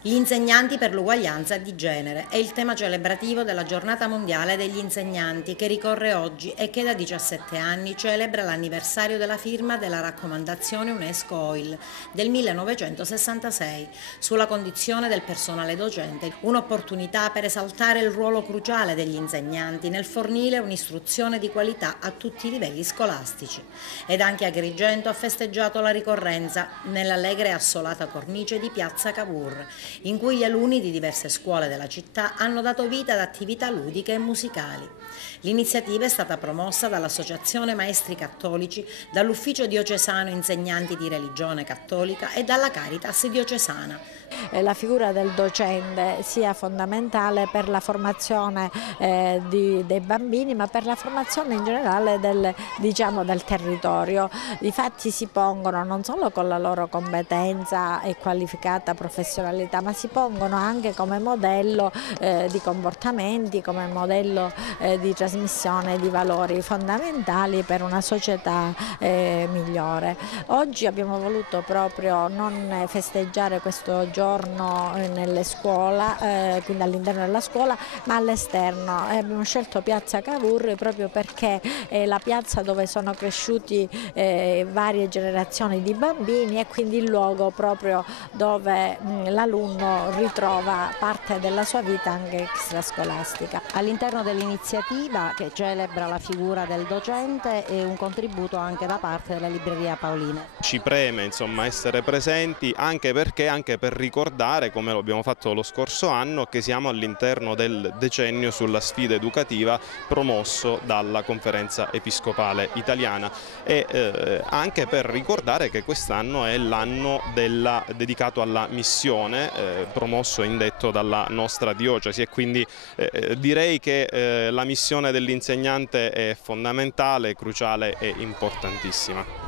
Gli insegnanti per l'uguaglianza di genere è il tema celebrativo della Giornata Mondiale degli Insegnanti che ricorre oggi e che da 17 anni celebra l'anniversario della firma della raccomandazione UNESCO-OIL del 1966 sulla condizione del personale docente, un'opportunità per esaltare il ruolo cruciale degli insegnanti nel fornire un'istruzione di qualità a tutti i livelli scolastici. Ed anche Agrigento ha festeggiato la ricorrenza nell'allegra e assolata cornice di Piazza Cavour, in cui gli alunni di diverse scuole della città hanno dato vita ad attività ludiche e musicali. L'iniziativa è stata promossa dall'Associazione Maestri Cattolici, dall'Ufficio Diocesano Insegnanti di Religione Cattolica e dalla Caritas Diocesana. La figura del docente sia fondamentale per la formazione dei bambini, ma per la formazione in generale del territorio. Difatti si pongono non solo con la loro competenza e qualificata professionalità, ma si pongono anche come modello di comportamenti, come modello di trasmissione di valori fondamentali per una società migliore. Oggi abbiamo voluto proprio non festeggiare questo giorno nelle scuole, quindi all'interno della scuola, ma all'esterno. Abbiamo scelto Piazza Cavour proprio perché è la piazza dove sono cresciuti varie generazioni di bambini e quindi il luogo proprio dove l'alunno ritrova parte della sua vita anche extrascolastica. All'interno dell'iniziativa che celebra la figura del docente e un contributo anche da parte della Libreria Paolina. Ci preme insomma essere presenti anche per ricordare, come lo abbiamo fatto lo scorso anno, che siamo all'interno del decennio sulla sfida educativa promosso dalla Conferenza Episcopale Italiana e anche per ricordare che quest'anno è l'anno dedicato alla missione promosso e indetto dalla nostra diocesi e quindi direi che la missione dell'insegnante è fondamentale, cruciale e importantissima.